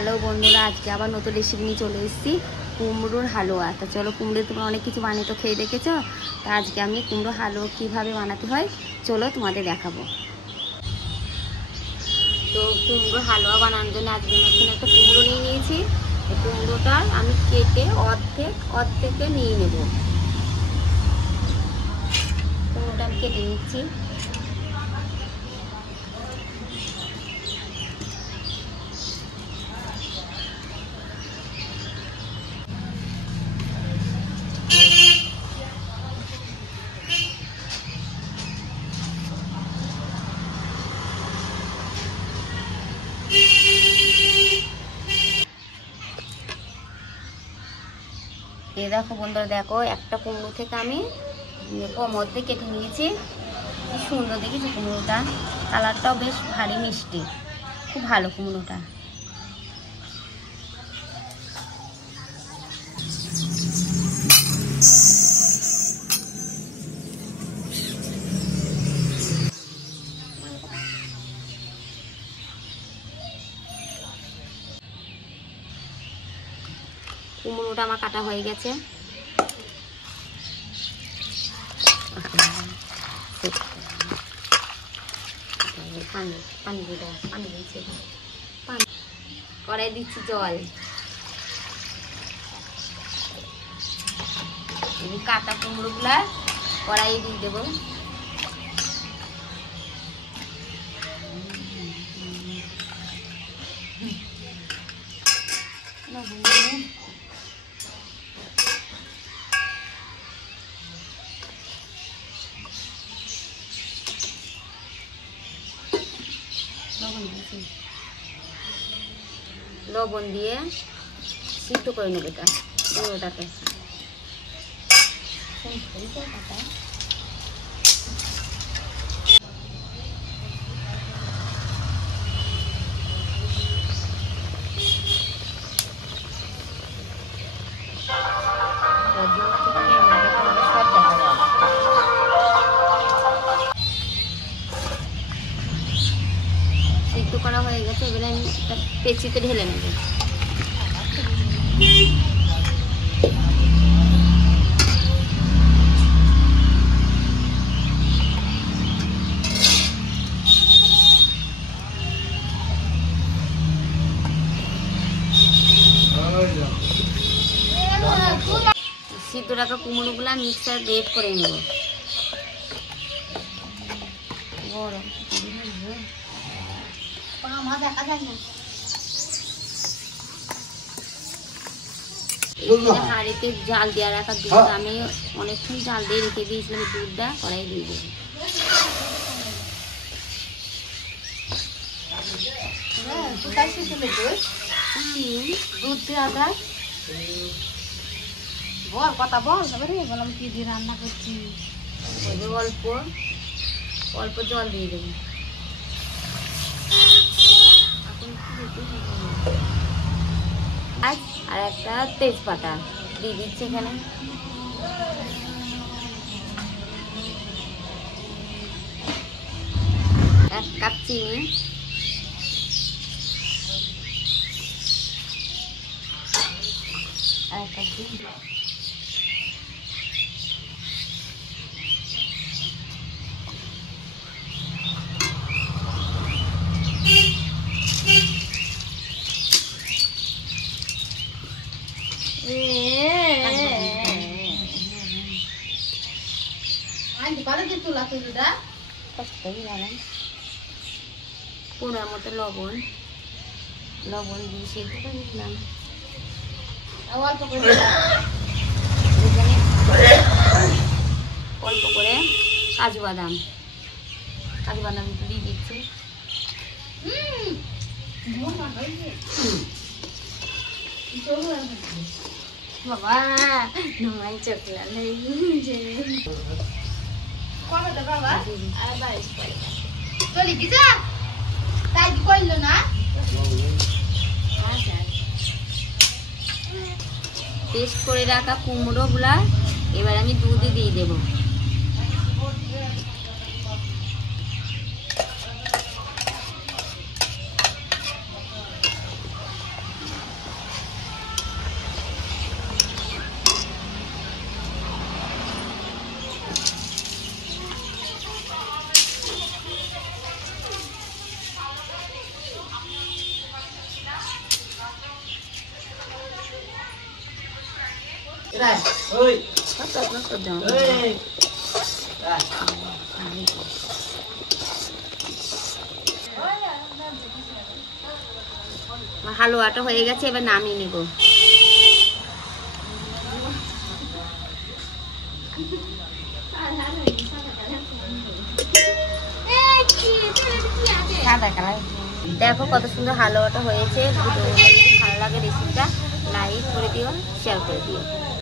Hello বন্ধুরা, আজকে আবার নতুন রেসিপি নিয়ে চলে এসেছি, কুমড়োর হালুয়া। তা চলো, কুমড়ো তোমরা অনেক কিছু বানিয়ে তো খেয়ে দেখেছো। তা আজকে আমি কুমড়ো হালুয়া কীভাবে বানাতে হয় চলো তোমাদের দেখাবো। তো কুমড়ো হালুয়া বানানোর জন্য আজকে আমি এখানে একটা কুমড়ো নিয়ে নিয়েছি। কুমড়োটা আমি কেটে অর্ধেকে নিয়ে নেব। কুমড়োটা আমি কেটে নিচ্ছি। দেখো বন্ধুরা, দেখো একটা কুমড়ো থেকে আমি মধ্যে কেটে নিয়েছি। কি সুন্দর দেখেছি কুমড়োটা, কালারটাও বেশ ভারী মিষ্টি, খুব ভালো কুমড়োটা। কুমড়োটা আমার কাটা হয়ে গেছে। কড়াই দিচ্ছি জল, কাটা কুমড়ো গুলা কড়াই দিয়ে দেবো। লবণ দিয়ে সিদ্ধ করে নেব এটা কুমড়োটাকে। সিদ্ধ করা হয়ে গেছে, এবারে আমি একটা পেঁচিতে ঢেলে নেব। সিদ্ধ রাখা কুমড়োগুলা মিক্সার গ্রেট করে নেব। হাঁড়িতে জাল দেওয়া রাখা দুধ আমি অনেকক্ষণ জাল দিয়ে রেখে দিয়েছিলাম। দুধটা কড়াই দিয়ে দেবো। দুধ দিয়ে আদা বল, কথা বল। তারপরে বললাম কি দিয়ে রান্না করছি। অল্প অল্প জল দিয়ে দেবো। আর একটা তেজপাতা দিয়ে দিচ্ছি এখানে। এক কাপ চিনি, আর এক কাপ চিনি। পোড়ার মতো লবণ দিয়ে সেদ্ধ করে দিলাম। অল্প করে কাজু বাদাম দিয়ে দিচ্ছি। বাবা নোমাই চকলা নেই পেস্ট করে রাখা কুমড়ো গুলা এবার আমি দুধে দিয়ে দেবো। হালুয়াটা হয়ে গেছে, এবার নামিয়ে নেব। দেখো কত সুন্দর হালুয়াটা হয়েছে। ভিডিওটা যদি ভালো লাগে রেসিপিটা লাইক করে দিও, শেয়ার করে দিও।